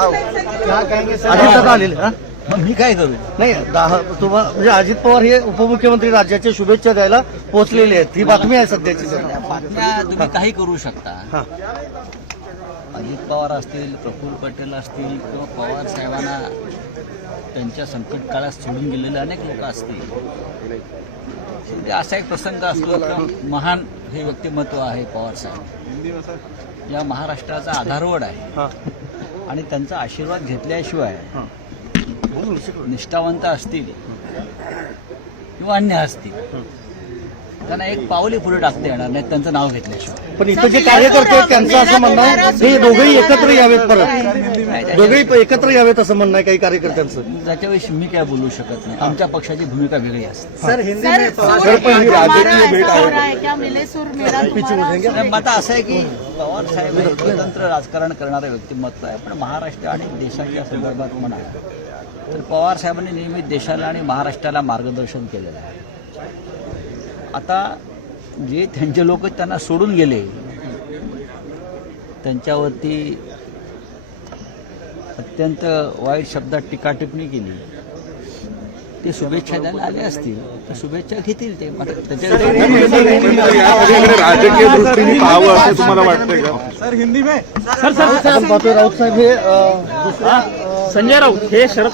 अजितदादा आलेले मग मी काय करू? नाही तुम्हाला म्हणजे अजित पवार हे उपमुख्यमंत्री राज्याच्या शुभेच्छा द्यायला पोहोचलेले आहेत, ही बातमी आहे सध्याची. बातम्या तुम्ही काही करू शकता. अजित पवार असतील, प्रफुल्ल पटेल असतील किंवा पवार साहेबांना त्यांच्या संकट काळात सोडून गेलेले अनेक लोक असतील. असा एक प्रसंग असतो की महान हे व्यक्तिमत्व आहे पवार साहेब, या महाराष्ट्राचा आधारवड आहे आणि त्यांचा आशीर्वाद घेतल्याशिवाय निष्ठावंत असतील किंवा अन्य असतील त्यांना एक पाऊलही पुढे टाकता येणार नाही त्यांचं नाव घेतल्याशिवाय. पण इथं जे कार्यकर्ते आहेत त्यांचं असं म्हणणं आहे हे दोघेही एकत्र यावेत, परत दोघेही एकत्र यावेत असं म्हणणं आहे काही कार्यकर्त्यांचं. त्याच्याविषयी मी काय बोलू शकत नाही. आमच्या पक्षाची भूमिका वेगळी असते. मत असं आहे की पवार साहेब हे स्वतंत्र राजकारण करणारे व्यक्तिमत्व आहे, पण महाराष्ट्र आणि देशाच्या संदर्भात म्हणा तर पवार साहेबांनी नेहमी देशाला आणि महाराष्ट्राला मार्गदर्शन केलेलं आहे. आता जे त्यांचे लोक त्यांना सोडून गेले त्यांच्यावरती अत्यंत वाईट शब्दात टीका टिप्पणी केली, ते शुभेच्छा द्यायला आले असतील तर शुभेच्छा घेतील ते. राजकीय दृष्टीने पाहावं असं तुम्हाला वाटतंय का? सर हिंदी में सर राऊत साहेब हे दुसरा संजय राऊत हे शरद